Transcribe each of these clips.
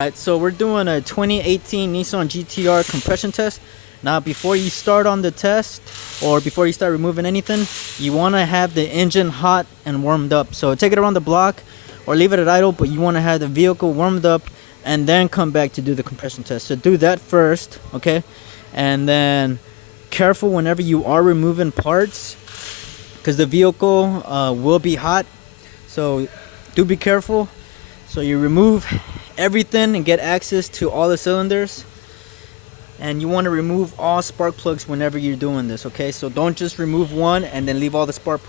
Alright, so we're doing a 2018 Nissan GTR compression test. Now, before you start on the test, or before you start removing anything, you want to have the engine hot and warmed up. So take it around the block, or leave it at idle, but you want to have the vehicle warmed up, and then come back to do the compression test. So do that first, okay? And then careful whenever you are removing parts, because the vehicle will be hot. So do be careful. So you remove everything and get access to all the cylinders, and you want to remove all spark plugs whenever you're doing this, okay? So don't just remove one and then leave all the spark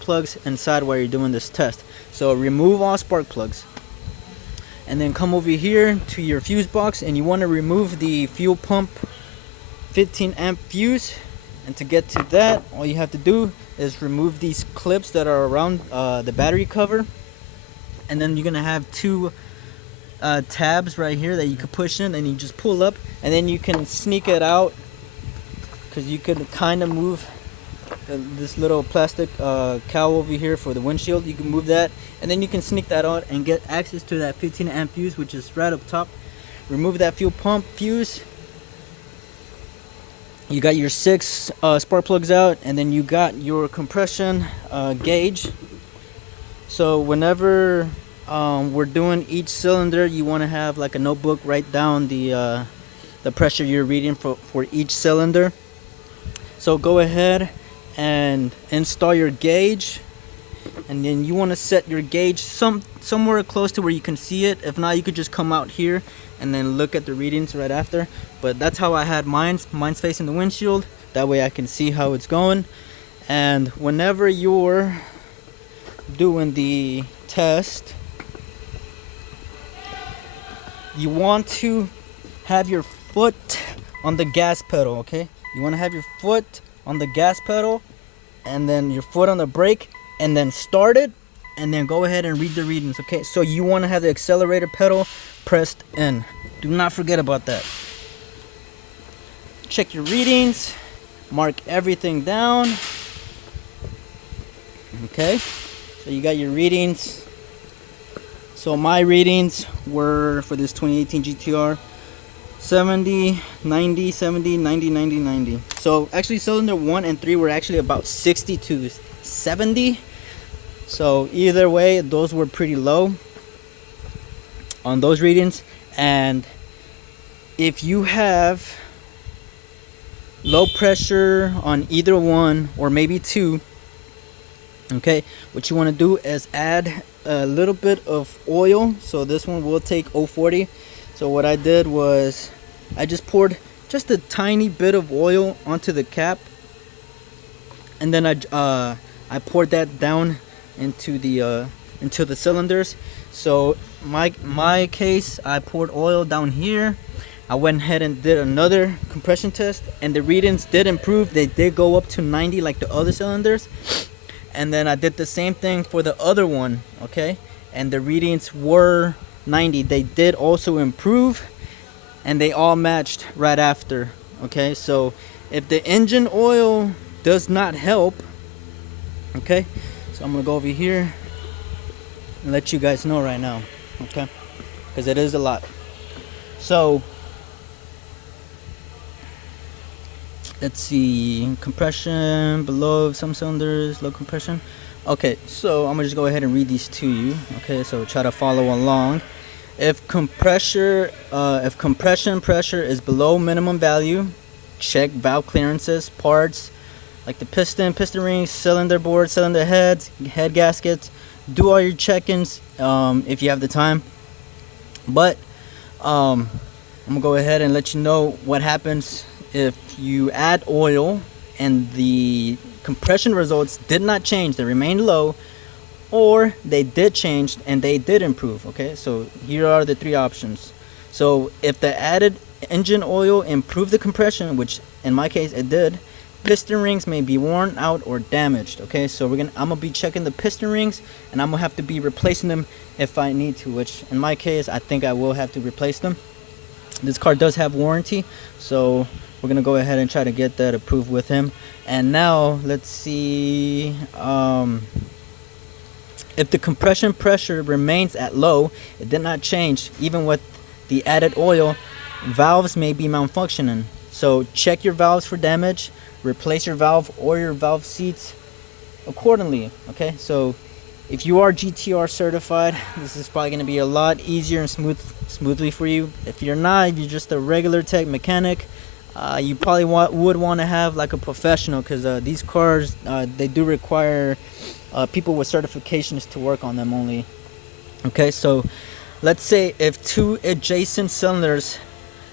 plugs inside while you're doing this test. So remove all spark plugs, and then come over here to your fuse box, and you want to remove the fuel pump 15 amp fuse. And to get to that, all you have to do is remove these clips that are around the battery cover. And then you're gonna have two tabs right here that you can push in, and you just pull up, and then you can sneak it out, because you can kind of move this little plastic cowl over here for the windshield. You can move that, and then you can sneak that out and get access to that 15 amp fuse, which is right up top. Remove that fuel pump fuse. You got your 6 spark plugs out, and then you got your compression gauge. So whenever we're doing each cylinder, you want to have like a notebook, write down the pressure you're reading for each cylinder. So go ahead and install your gauge, and then you want to set your gauge somewhere close to where you can see it. If not, you could just come out here and then look at the readings right after. But that's how I had mine's facing the windshield. That way I can see how it's going. And whenever you're doing the test, you want to have your foot on the gas pedal, okay? You want to have your foot on the gas pedal, and then your foot on the brake, and then start it, and then go ahead and read the readings, okay? So you want to have the accelerator pedal pressed in. Do not forget about that. Check your readings, mark everything down, okay? So you got your readings. So my readings were, for this 2018 GTR, 70, 90, 70, 90, 90, 90. So actually cylinder 1 and 3 were actually about 60 to 70. So either way, those were pretty low on those readings. And if you have low pressure on either one, or maybe two, okay, what you want to do is add a little bit of oil. So this one will take 040. So what I did was I just poured just a tiny bit of oil onto the cap, and then I poured that down into the cylinders. So my case, I poured oil down here. I went ahead and did another compression test, and the readings did improve. They did go up to 90 like the other cylinders. And then I did the same thing for the other one, okay? And the readings were 90. They did also improve, and they all matched right after, okay? So if the engine oil does not help, okay? So I'm gonna go over here and let you guys know right now, okay? Because it is a lot. So let's see, compression below some cylinders, low compression. Okay, so I'm gonna just go ahead and read these to you. Okay, so try to follow along. If compression pressure is below minimum value, check valve clearances, parts like the piston rings, cylinder board, cylinder heads, head gaskets. Do all your check-ins if you have the time. But I'm gonna go ahead and let you know what happens if you add oil and the compression results did not change. They remained low, or they did change and they did improve. Okay, so here are the 3 options. So if the added engine oil improved the compression, which in my case it did, piston rings may be worn out or damaged. Okay, so I'm gonna be checking the piston rings, and I'm gonna have to be replacing them if I need to, which in my case I think I will have to replace them. This car does have warranty, so we're gonna go ahead and try to get that approved with him. And now let's see, If the compression pressure remains at low, it did not change, even with the added oil, valves may be malfunctioning. So check your valves for damage, replace your valve or your valve seats accordingly. Okay, so if you are GTR certified, this is probably going to be a lot easier and smoothly for you. If you're not, if you're just a regular tech mechanic, you probably would want to have like a professional, because these cars they do require people with certifications to work on them only. Okay, so let's say if two adjacent cylinders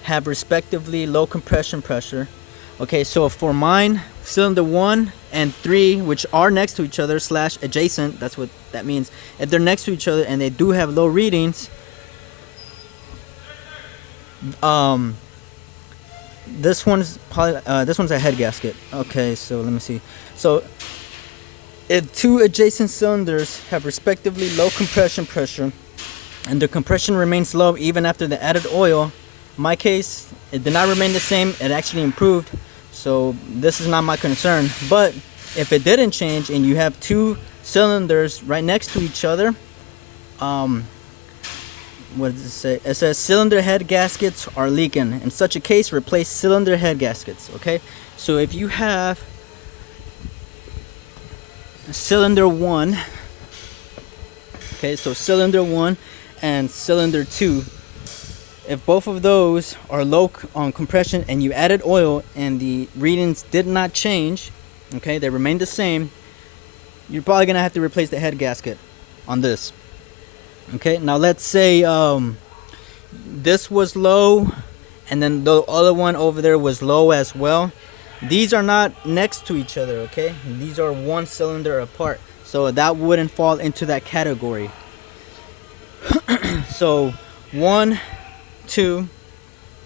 have respectively low compression pressure. Okay, so for mine, cylinder 1 and 3, which are next to each other / adjacent, that's what that means. If they're next to each other and they do have low readings, this one's probably this one's a head gasket. Okay, so let me see. So if two adjacent cylinders have respectively low compression pressure and the compression remains low even after the added oil, in my case, it did not remain the same, it actually improved. So this is not my concern. But if it didn't change and you have two cylinders right next to each other, what does it say? It says cylinder head gaskets are leaking. In such a case, replace cylinder head gaskets. Okay, so if you have cylinder 1, okay, so cylinder 1 and cylinder 2, if both of those are low on compression and you added oil and the readings did not change, okay, they remain the same, you're probably gonna have to replace the head gasket on this. Okay, now let's say this was low and then the other one over there was low as well. These are not next to each other, okay? These are one cylinder apart, so that wouldn't fall into that category. So 1, 2,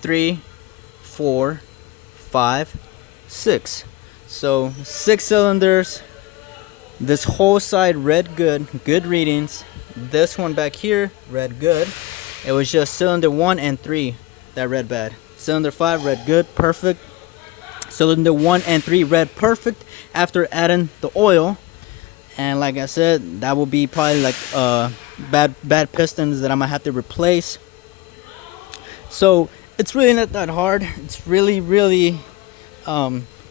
3, 4, 5, 6. So 6 cylinders. This whole side read good readings. This one back here read good. It was just cylinder 1 and 3 that read bad. Cylinder 5 read good, perfect. Cylinder 1 and 3 read perfect after adding the oil. And like I said, that will be probably like bad pistons that I might have to replace. So it's really not that hard. It's really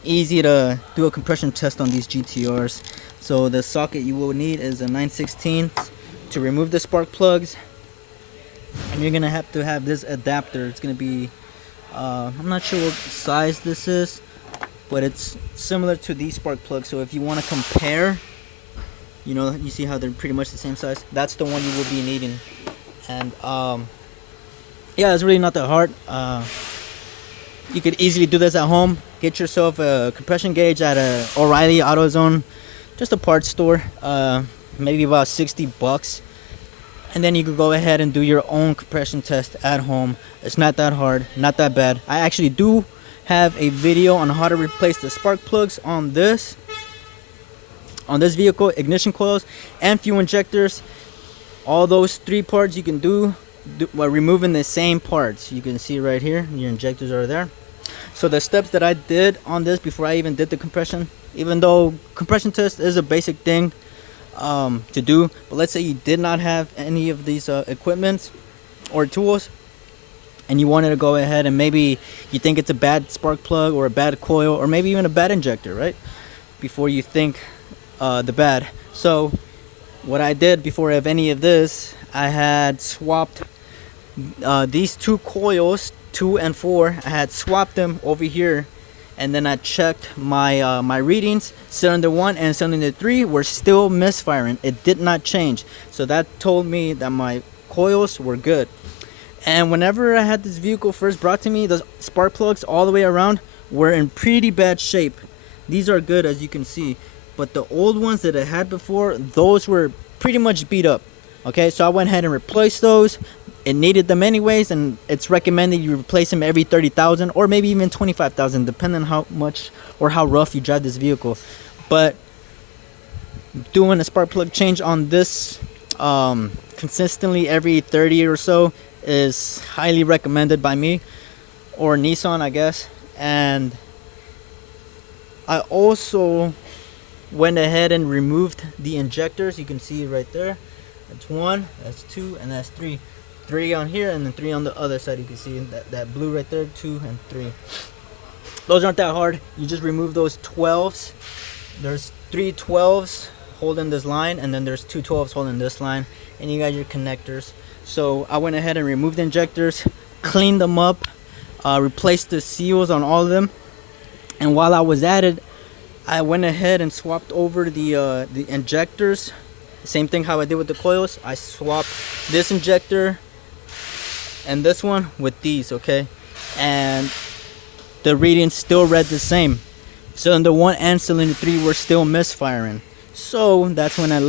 easy to do a compression test on these GTRs. So the socket you will need is a 9/16 to remove the spark plugs, and you're gonna have to have this adapter. It's gonna be I'm not sure what size this is, but it's similar to these spark plugs. So if you want to compare, you know, you see how they're pretty much the same size, that's the one you will be needing. And yeah, it's really not that hard. You could easily do this at home. Get yourself a compression gauge at a O'Reilly AutoZone, just a parts store, maybe about $60, and then you could go ahead and do your own compression test at home. It's not that hard, not that bad. I actually do have a video on how to replace the spark plugs on this vehicle, ignition coils and fuel injectors. All those 3 parts you can do while removing the same parts. You can see right here, your injectors are there. So the steps that I did on this before I even did the compression, even though compression test is a basic thing to do, but let's say you did not have any of these equipment or tools, and you wanted to go ahead and maybe you think it's a bad spark plug or a bad coil or maybe even a bad injector, right? Before you think the bad. So what I did before I have any of this, I had swapped these 2 coils, 2 and 4. I had swapped them over here, and then I checked my my readings. Cylinder 1 and cylinder 3 were still misfiring. It did not change, so that told me that my coils were good. And whenever I had this vehicle first brought to me, the spark plugs all the way around were in pretty bad shape. These are good, as you can see, but the old ones that I had before, those were pretty much beat up. Okay, so I went ahead and replaced those. It needed them anyways, and it's recommended you replace them every 30,000 or maybe even 25,000, depending on how much or how rough you drive this vehicle. But doing a spark plug change on this consistently every 30 or so is highly recommended by me, or Nissan, I guess. And I also went ahead and removed the injectors. You can see it right there. That's 1, that's 2, and that's 3. 3 on here and then 3 on the other side. You can see that blue right there, 2 and 3. Those aren't that hard. You just remove those 12s. There's 3 12s holding this line, and then there's 2 12s holding this line, and you got your connectors. So I went ahead and removed the injectors, cleaned them up, replaced the seals on all of them, and while I was at it, I went ahead and swapped over the injectors. Same thing how I did with the coils. I swapped this injector and this one with these, okay? And the readings still read the same. Cylinder 1 and cylinder 3 were still misfiring. So that's when I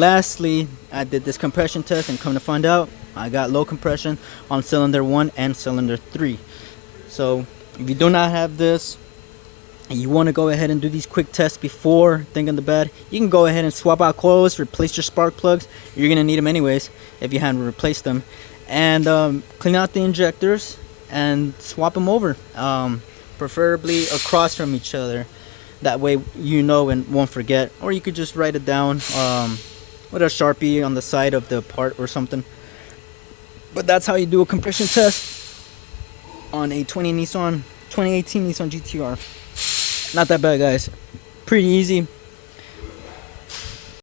did this compression test, and come to find out, I got low compression on cylinder 1 and cylinder 3. So if you do not have this, and you want to go ahead and do these quick tests before thinking the bad, you can go ahead and swap out coils, replace your spark plugs. You're going to need them anyways if you haven't replaced them. And clean out the injectors and swap them over, preferably across from each other. That way you know and won't forget. Or you could just write it down with a Sharpie on the side of the part or something. But that's how you do a compression test on a 2018 Nissan GTR. Not that bad, guys. Pretty easy.